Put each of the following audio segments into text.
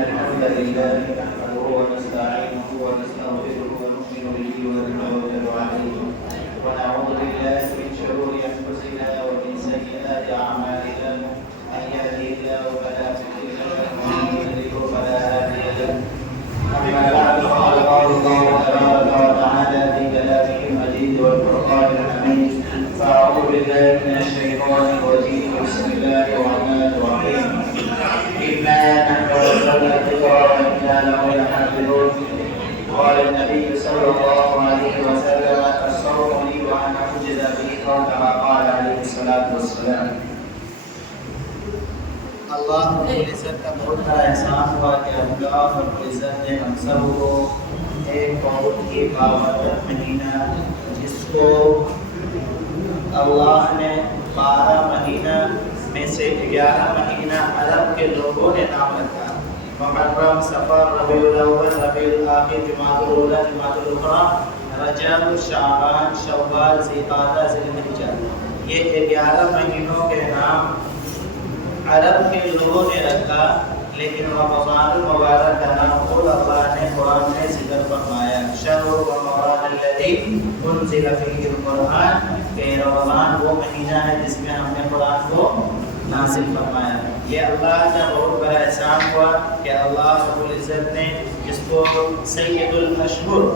الحمد لله نحمده ونستعينه ونستغفره ونؤمن به ونتوكل عليه ونعوذ بالله من شرور انفسنا ومن سيئات اعمالنا من يهده الله فلا مضل له ومن يضلل فلا هادي له اما بعد فقد قال الله تبارك وتعالى في كلامه المجيد والفرقان الحميد فاعوذ بالله من الشيطان الرجيم بسم الله الرحمن الرحيم إنا نحن نزلنا الذكر وإنا له لحافظون قال النبي صلى الله عليه وسلم الصوم لي وأنا أجزى به كما قال عليه الصلاة والسلام اللہ رب العزت کا بہت بڑا احسان ہوا کہ اللہ رب العزت نے ہم سب کو ایک بہت ہی بابرکت مہینہ جس کو اللہ نے 12 مہینہ میں سے 11 مہینہ عرب کے لوگوں نے نام رکھا محرم صفر ربیع الاول ربیع الاخر جمادی الاولی جمادی الاخری رجب شعبان شوال ذوالقعدہ ذوالحجہ یہ 11 مہینوں کے نام عرب کے لوگوں نے رکھا لیکن رمضان المبارک کا نام خود اللہ نے قرآن میں ذکر فرمایا شہر رمضان الذی انزل فیہ القرآن کہ رمضان وہ مہینہ ہے جس میں ہم نے قرآن کو نازل فرمایا یہ اللہ کا بہت بڑا احسان ہوا کہ اللہ رب العزت نے جس کو سید الاشہر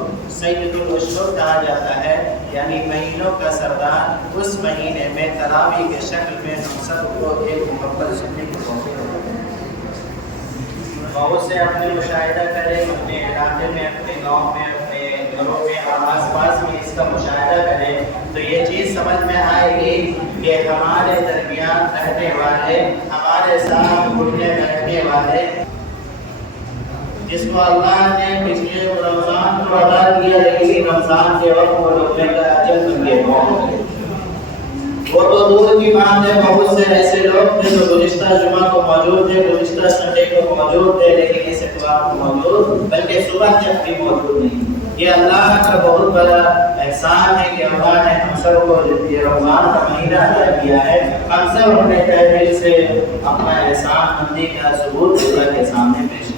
کہا جاتا ہے یعنی مہینوں کا سردار اس مہینے میں تراویح کے شکل میں ہم سب کو ایک مکمل سننے کی توفیق ہو بہت سے اپنے مشاہدہ کریں اپنے علاقے میں اپنے گاؤں میں اپنے گھروں میں اور آس پاس میں اس کا مشاہدہ کریں تو یہ چیز سمجھ میں آئے گی کہ ہمارے درمیان رہنے والے ہمارے ساتھ گھرنے میں رہنے والے جس کو اللہ نے پچھلے رمضان کو عطا کیا لیکن رمضان کے وقت وہ لوگوں کا اجر ملے وہ تو دور کی بات ہے بہت سے ایسے لوگ تھے جو گزشتہ جمعہ کو موجود تھے گزشتہ سنڈے کو موجود تھے لیکن اس اتوار کو موجود بلکہ صبح تک بھی موجود نہیں یہ اللہ کا بہت بڑا احسان ہے کہ اللہ نے ہم سب کو یہ رمضان کا مہینہ عطا کیا ہے ہم سب اپنے تہ دل سے اپنا احسان مندی کا ثبوت اللہ کے سامنے پیش کریں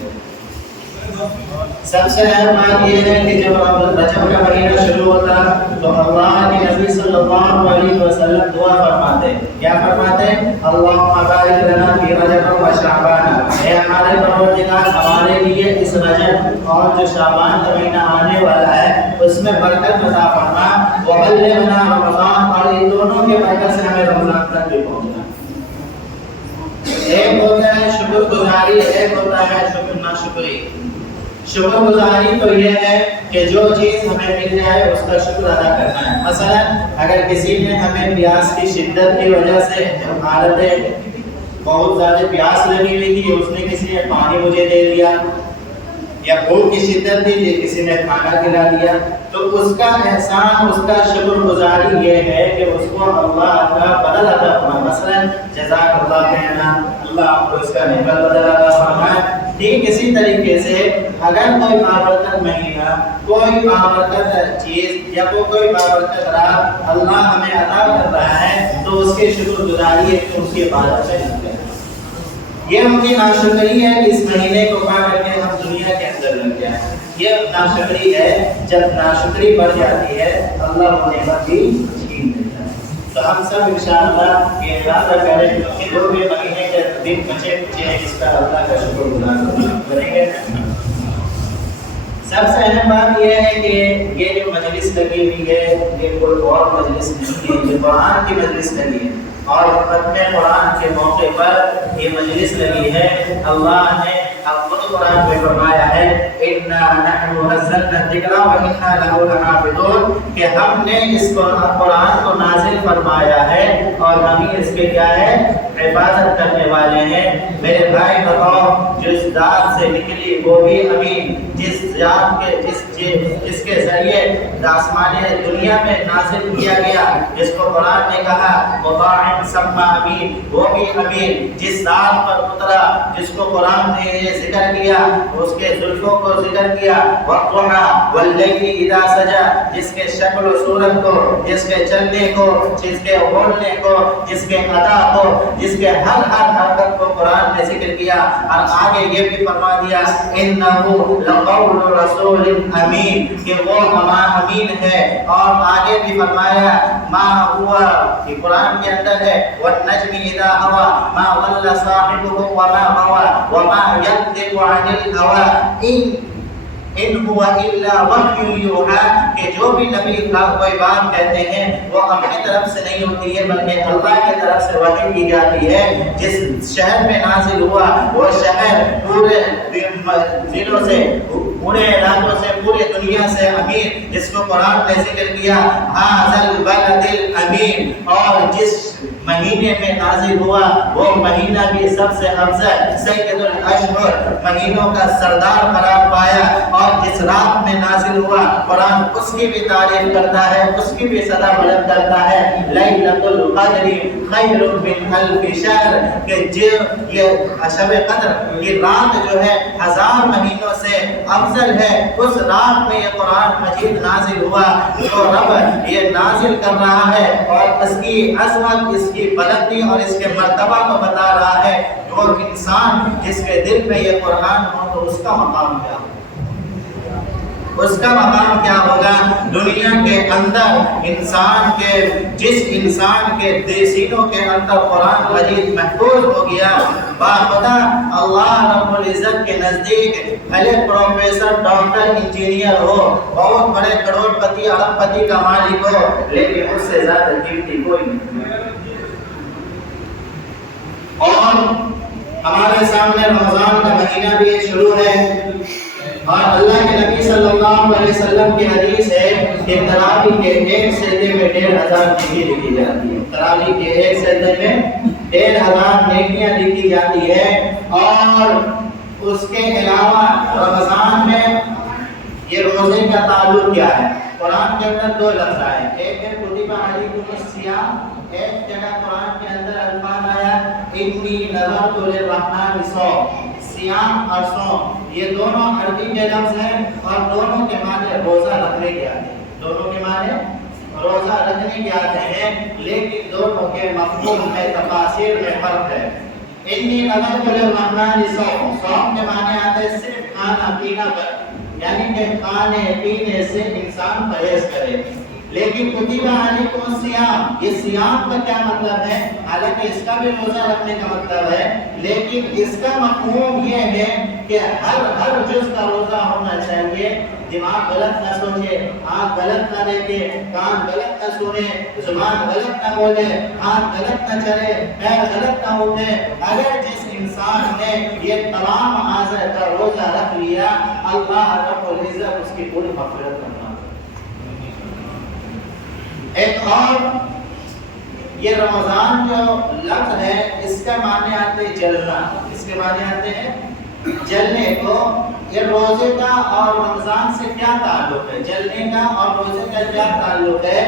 سب سے اہم بات یہ ہے کہ جب رجب کا مہینہ شروع ہوتا تو اللہ کے نبی صلی اللہ علیہ وسلم دعا فرماتے کیا فرماتے اللہم بارک لنا فی رجب و شعبان اے ہمارے پروردگار ہمارے لیے اس رجب اور جو شعبان کا مہینہ آنے والا ہے اس میں برکت عطا فرما وبلغنا رمضان اور ان دونوں کے برکت سے ہمیں رمضان تک بھی پہنچنا ایک ہوتا ہے شکر گزاری ایک ہوتا ہے شکر ناشکری شکر گزاری تو یہ ہے کہ جو چیز ہمیں مل جائے اس کا شکر ادا کرنا ہے مثلا اگر کسی نے ہمیں پیاس کی شدت کی وجہ سے حالتیں بہت زیادہ پیاس لگی ہوئی تھی اس نے کسی نے پانی مجھے دے دیا یا بھوک کی شدت تھی کسی نے کھانا کھلا دیا تو اس کا احسان اس کا شکر گزاری یہ ہے کہ اس کو اللہ کا بدل عطا فرمائے مثلا جزاک اللہ کہنا اللہ آپ کو اس کا نعمت بدل عطا فرمائے ٹھیک اسی طریقے سے اگر کوئی بابرکت مہینہ کوئی بابرکت چیز یا کوئی بابرکت رات اللہ ہمیں عطا کر رہا ہے تو اس کی شکر گزاری ہے کہ اس کی عبادت سے لگ جائے یہ ان کی ناشکری ہے کہ اس مہینے کو پا کر کے ہم دنیا کے اندر لگ جائیں یہ ناشکری ہے جب ناشکری بڑھ جاتی ہے اللہ وہ نعمت بھی چھین دیتا ہے تو ہم سب انشاءاللہ یہ ارادہ کریں کہ جو بھی مہینے کے دن بچے ہیں اس کا اللہ کا شکر گزار کریں گے سب سے اہم بات یہ ہے کہ یہ جو مجلس لگی ہوئی ہے یہ کوئی اور مجلس نہیں ہے یہ قرآن کی مجلس لگی ہے اور ختم قرآن کے موقع پر یہ مجلس لگی ہے اللہ نے خود قرآن میں فرمایا ہے اِنَّا نَحْنُ نَزَّلْنَا الذِّكْرَ وَإِنَّا لَهُ لَحَافِظُونَ کہ ہم نے اس قرآن کو نازل فرمایا ہے اور ہم ہی اس کے کیا ہے حفاظت کرنے والے ہیں میرے بھائی بتاؤ جس ذات سے نکلی وہ بھی امین جس ذات کے جس کے ذریعے آسمان دنیا میں نازل کیا گیا جس کو قرآن نے کہا مطاع ثم امین وہ بھی امین جس ذات پر اترا جس کو قرآن نے ذکر کیا، اس کے زلفوں کو ذکر کیا، والضحیٰ واللیل اذا سجا، جس کے شکل و صورت کو، جس کے چلنے کو، جس کے بولنے کو، جس کے ادا کو، جس کے ہر حرکت کو قرآن نے ذکر کیا، اور آگے یہ بھی فرما دیا انہ لقول رسول امین، کہ وہ امین ہے، اور آگے بھی فرمایا ما ہوا، کہ قرآن کے اندر ہے والنجم اذا ہوا ما ضل صاحبه وما غوى وما ينطق عن الهوى ان هو الا وحی یوحی، کہ جو بھی نبی کا کوئی بات کہتے ہیں وہ اپنی طرف سے نہیں ہوتی ہے بلکہ اللہ کی طرف سے وحی کی جاتی ہے۔ جس شہر میں نازل ہوا وہ شہر پورے ضلعوں سے، پورے علاقوں سے، پورے دنیا سے امین، جس کو قرآن نے ذکر کیا ھذا البلد الامین، اور جس مہینے میں نازل ہوا وہ مہینہ بھی سب سے افضل سید الاشہر، مہینوں کا سردار قرار پایا، اور جس رات میں نازل ہوا قرآن اس کی بھی تعریف کرتا ہے، اس کی بھی صدا بلند کرتا ہے لیلۃ القدر خیر من الف شہر، کہ جو یہ شب قدر یہ رات جو ہے 1000 مہینوں سے افضل ہے۔ اس رات میں یہ قرآن مجید نازل ہوا، تو رب یہ نازل کر رہا ہے اور اس کی عظمت، اس کی بلندی اور اس کے مرتبہ کو بتا رہا ہے۔ جو انسان جس کے دل میں یہ قرآن ہو تو اس کا مقام کیا ہوگا، اس کا مقام کیا ہوگا دنیا کے اندر۔ انسان کے جس انسان کے سینوں کے اندر قرآن مجید محفوظ ہو گیا، باخدا اللہ رب العزت کے نزدیک بھلے پروفیسر، ڈاکٹر، انجینئر ہو، بہت بڑے کروڑ پتی ارب پتی کا مالک ہو، لیکن اس سے زیادہ قیمتی کوئی نہیں۔ اور ہمارے سامنے رمضان کا مہینہ بھی شروع ہے، اور اللہ کے نبی صلی اللہ علیہ وسلم کی حدیث ہے کہ تراویح کے ایک سجدے میں 1500 نیکی لکھی جاتی ہے۔ تراویح کے ایک سجدے میں 1500 نیکیاں لکھی جاتی ہے۔ اور اس کے علاوہ رمضان میں یہ روزے کا تعلق کیا ہے؟ قرآن کے اندر 2 لفظ آئے، ایک ہے کتب علیکم الصیام، ایک جگہ قرآن کے اندر الفاظ آیا انی نذرت للرحمن صوم، صیام اور صوم، یہ دونوں عربی کے لفظ ہیں اور دونوں کے معنی روزہ رکھنے کے آتے ہیں، دونوں کے معنی روزہ رکھنے کے آتے ہیں، لیکن دونوں کے مفہوم میں تفاسیر میں فرق ہے۔ انی نذرت للرحمن صوم، صوم کے معنی آتے ہیں صرف کھانا پینا پر، یعنی کہ کھانے پینے سے انسان پرہیز کرے۔ لیکن کتب علیکم الصیام، یہ صیام کا کیا مطلب ہے؟ حالانکہ اس کا بھی روزہ رکھنے کا مطلب ہے، لیکن اس کا مفہوم یہ ہے کہ ہر جز کا روزہ ہونا چاہیے۔ دماغ غلط نہ سوچے، آنکھ غلط نہ دیکھے، کان غلط نہ سنے، زبان غلط نہ بولے، ہاتھ غلط نہ چلے، پیر غلط نہ اٹھے۔ اگر جس انسان نے یہ تمام اعضاء کا روزہ رکھ لیا، اللہ رب العزت اس کی پوری مغفرت کرنا۔ ایک اور یہ رمضان جو لفظ ہے اس کا معنی آتے ہیں جلنا، اس کے معنی آتے ہیں جلنے کو۔ یہ روزے کا اور رمضان سے کیا تعلق ہے؟ جلنے کا اور روزے کا کیا تعلق ہے؟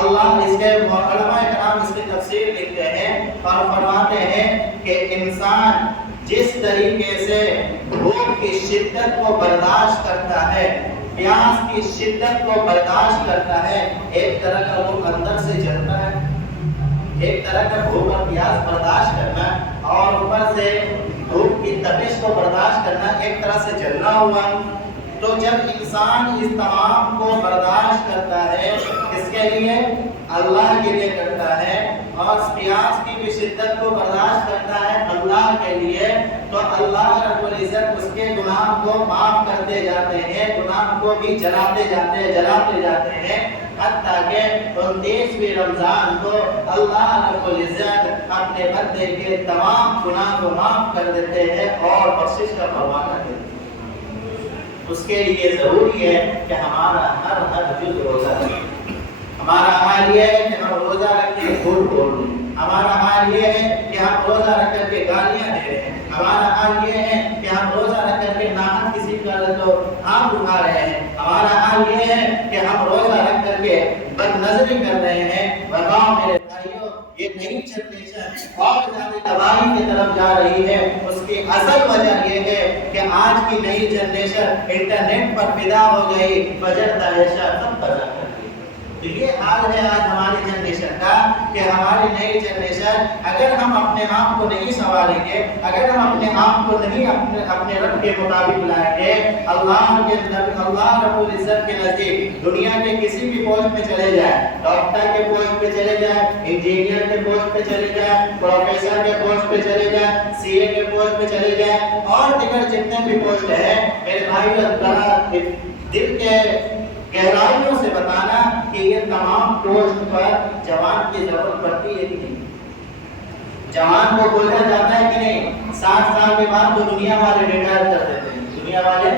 اللہ اس کے علماء کرام اس کی تفسیر لکھتے ہیں اور فرماتے ہیں کہ انسان جس طریقے سے بھوک کی شدت کو برداشت کرتا ہے، پیاس کی شدت کو برداشت کرتا ہے، ایک طرح کا وہ اندر سے جلتا ہے، ایک طرح کا بھوک اور پیاس برداشت کرنا اور اوپر سے بھوک کی تپش کو برداشت کرنا ایک طرح سے جلنا ہوا۔ تو جب انسان اس تمام کو برداشت کرتا ہے، اس کے لیے اللہ کے لیے کرتا ہے، اور پیاس کی بھی شدت کو برداشت کرتا ہے اللہ کے لیے، تو اللہ رب العزت اس کے گناہ کو معاف کرتے جاتے ہیں، گناہ کو بھی جلاتے جاتے ہیں، حتیٰ کہ 29ویں رمضان کو اللہ رب العزت اپنے بندے کے تمام گناہ کو معاف کر دیتے ہیں اور بخشش کا پروانہ دیتے ہیں۔ اس کے لیے ضروری ہے کہ ہمارا ہر جز روزہ رکھے۔ ہمارا حال یہ ہے کہ ہم روزہ رکھ کے جھوٹ بول رہے ہیں، ہمارا حال یہ ہے کہ ہم روزہ رکھ کر کے گالیاں دے رہے ہیں، ہمارا حال یہ ہے کہ ہم روزہ رکھ کر کے ناحق کسی کا تو ہاتھ اٹھا رہے ہیں، ہمارا حال یہ ہے کہ ہم روزہ رکھ کر کے بد نظری کر رہے ہیں۔ بتاؤ میرے بھائیوں، یہ نئی جنریشن اور زیادہ تباہی کی طرف جا رہی ہے، اس کی اصل وجہ یہ ہے کہ آج کی نئی جنریشن انٹرنیٹ پر فدا ہو گئی، فجر داعشہ سب قضا کر دی۔ تو یہ حال ہے آج ہماری جنریشن کا کہ ہماری نئی جنریشن اگر ہم اپنے آپ کو نہیں سنواریں گے، اگر ہم اپنے آپ کو نہیں اپنے رب کے مطابق لائیں گے، اللہ رب العزت کے نزدیک دنیا کے کسی بھی پوسٹ پہ چلے جائیں، ڈاکٹر کے پوسٹ پہ چلے جائیں، انجینئر کے پوسٹ پہ چلے جائیں، پروفیسر کے پوسٹ پہ چلے جائیں، سی اے کے پوسٹ پہ چلے جائیں، اور دیگر جتنے بھی پوسٹ ہیں، میرے بھائی اللہ دل کے گہرائیوں سے بتانا کہ یہ تمام پوسٹ پر جوان کی ضرورت پڑتی ہے کہ نہیں؟ جوان کو بولا جاتا ہے کہ نہیں؟ 60 سال کے بعد تو دنیا والے ریٹائر کر دیتے ہیں، دنیا والے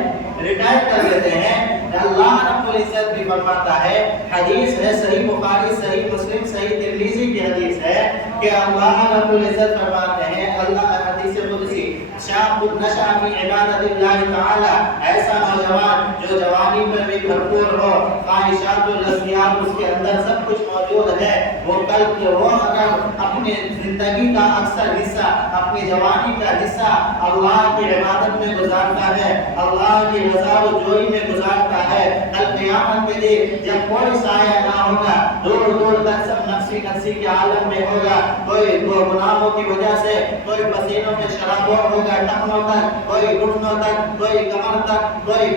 ریٹائر کر دیتے ہیں۔ اللہ رب العزت بھی فرماتا ہے، حدیث ہے صحیح بخاری، صحیح مسلم، صحیح ترمذی کی حدیث ہے کہ اللہ رب العزت فرماتے ہیں، اللہ حدیث قدسی، شاب نشأ فی عبادت اللہ تعالی، ایسا نوجوان جو جوانی پر بھی بھرپور ہو، خواہشات و لذیذات اس کے اندر سب کچھ موجود ہے، وہ کل کے وہ اگر اپنے زندگی کا اکثر حصہ، اپنی جوانی کا حصہ اللہ کی عبادت میں گزارتا ہے، اللہ کی رضا و جوئی میں گزارتا ہے، کل قیامت کے دن جب کوئی سایہ نہ ہوگا، دور دور تک سب نفسی نفسی کے عالم میں ہوگا، کوئی گناہوں کی وجہ سے، کوئی پسینوں میں شرابور ہوگا، ٹخنوں تک، کوئی گھٹنوں تک، کوئی کمر تک، کوئی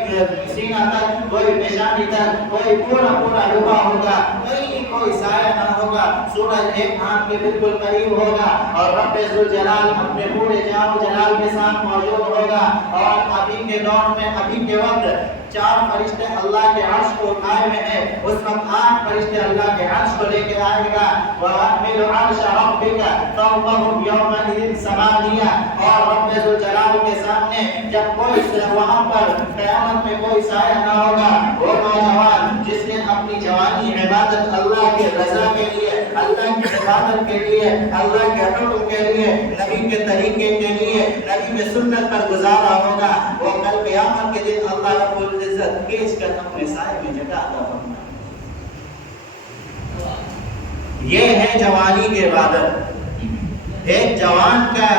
سینہ تک، کوئی پیشانی تک، کوئی پورا ڈوبا ہوگا، کہیں کوئی سایہ نہ ہوگا، سورج ایک ہاتھ کے بالکل قریب ہوگا، اور رب ذوالجلال اپنے پورے جلال و جلال کے ساتھ موجود ہوگا، اور ابھی کے دور میں، ابھی کے وقت 4 فرشتے اللہ کے عرش کو اٹھائے ہوئے ہیں، اس وقت 8 فرشتے اللہ کے عرش کو لے کے آئے گا، وَأَحْمِلُ عَرْشَ رَبِّكَ فَوْقَهُمْ يَوْمَئِذٍ ثَمَانِيَةٌ، اور رب ذوالجلال کے سامنے جب کوئی وہاں پر قیامت میں کوئی سایہ نہ ہوگا، وہ نوجوان جس نے اپنی جوانی عبادت اللہ کے رضا کے لیے، اللہ کی عبادت کے لیے، اللہ کے حکم کے لیے، نبی کے طریقے کے لیے، نبی کے سنت پر گزارا ہوگا، وہ کل قیامت کے دن اللہ رب العزت کیس کر اپنے سائے میں جگہ عطا فرمائے۔ یہ ہے جوانی کی عبادت۔ ایک جوان کا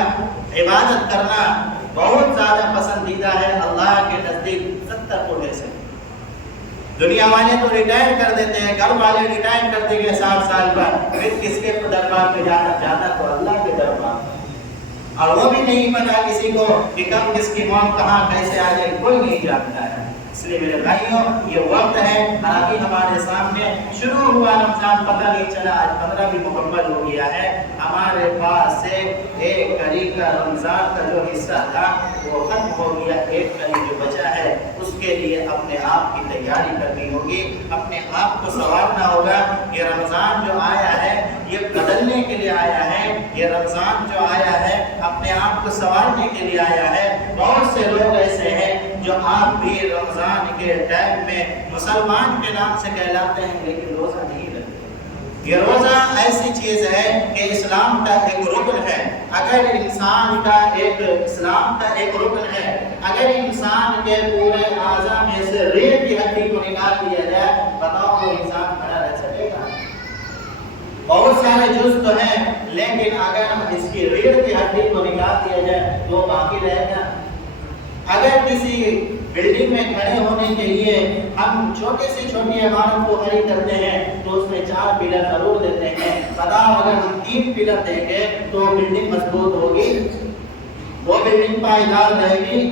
عبادت کرنا بہت زیادہ پسندیدہ ہے اللہ کے نزدیک 70 کوڑے سے۔ دنیا والے تو ریٹائر کر دیتے ہیں، گھر والے ریٹائر کر دیں گے 60 سال پر، پھر کس کے دربار پہ جانا تو اللہ کے دربار، اور وہ بھی نہیں پتا کسی کو کہ کب کس کی موت کہاں کیسے آ جائے، کوئی نہیں جانتا ہے۔ اس لیے میرے بھائیوں، یہ وقت ہے، ابھی ہمارے سامنے شروع ہوا رمضان، پتہ نہیں چلا آج 15 بھی مکمل ہو گیا ہے، ہمارے پاس سے 1 کڑی کا رمضان کا جو حصہ تھا وہ ختم ہو گیا، 1 کڑی جو بچا ہے اس کے لیے اپنے آپ کی تیاری کرنی ہوگی، اپنے آپ کو سنوارنا ہوگا۔ یہ رمضان جو آیا ہے یہ بدلنے کے لیے آیا ہے، یہ رمضان جو آیا ہے اپنے آپ کو سنوارنے کے لیے آیا ہے۔ بہت سے لوگ ایسے ہیں جو آپ بھی رمضان کے ٹائم میں مسلمان کے نام سے کہلاتے ہیں لیکن روزہ نہیں رکھتے۔ یہ روزہ ایسی چیز ہے کہ اسلام کا ایک رکن ہے۔ اگر انسان کا ایک اسلام کا ایک رکن ہے، اگر انسان کے پورے اعضاء میں سے ریڑھ کی ہڈی کو نکال دیا جائے، بتاؤ وہ انسان کھڑا رہ سکے گا؟ بہت سارے جز تو ہیں، لیکن اگر اس کی ریڑھ کی ہڈی کو نکال دیا جائے تو باقی رہے گا۔ اگر کسی بلڈنگ میں کھڑے ہونے کے لیے ہم چھوٹی سے چھوٹی عمارت کو کھڑی کرتے ہیں تو اس میں 4 پلر ضرور دیتے ہیں، بتاؤ اگر ہم 3 پلر دیں گے تو بلڈنگ مضبوط ہوگی؟ وہ بلڈنگ پائیدار رہے گی؟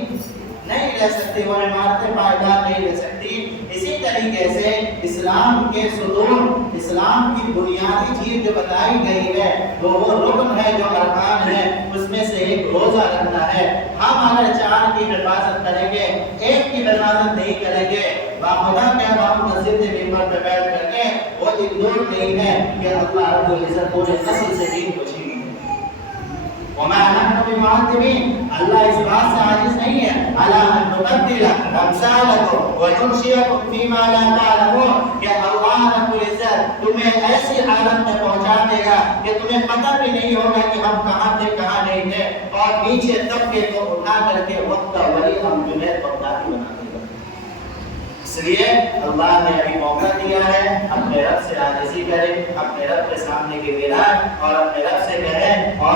نہیں رہ سکتی، وہ عمارتیں پائیدار نہیں رہ سکتی۔ اسی طریقے سے اسلام کے ستون، اسلام کی بنیادی چیز جو بتائی گئی ہے وہ رکن ہے، جو ارکان ہے، اس میں سے ایک روزہ رکھنا ہے۔ ہم اگر 4 کی حفاظت کریں گے، 1 کی حفاظت نہیں کریں گے، باخدا کیا ہم مسجد ممبر پہ بیٹھ کر کے وہ دن دور نہیں ہے کہ اللہ رب العزت پورے نسل سے دین کو چھین لے۔ وما نحن بمعذبين، اللہ اس بات سے عاجز نہیں ہے، الا ان نبدل امثالكم وننشئكم فيما لا تعلمون، کہ اللہ رب العزت تمہیں ایسی حالت میں پہنچا دے گا کہ تمہیں پتہ بھی نہیں ہوگا کہ ہم کہاں تھے کہاں نہیں تھے، اور نیچے طبقے کو اٹھا کر کے وقت کا ولی ہم جنید بغدادی بنا دے گا۔ اس لیے اللہ نے ابھی موقع دیا ہے، اپنے رب سے عاجزی کریں، اپنے رب کے سامنے گڑگڑائیں اور اپنے رب سے کہیں، اور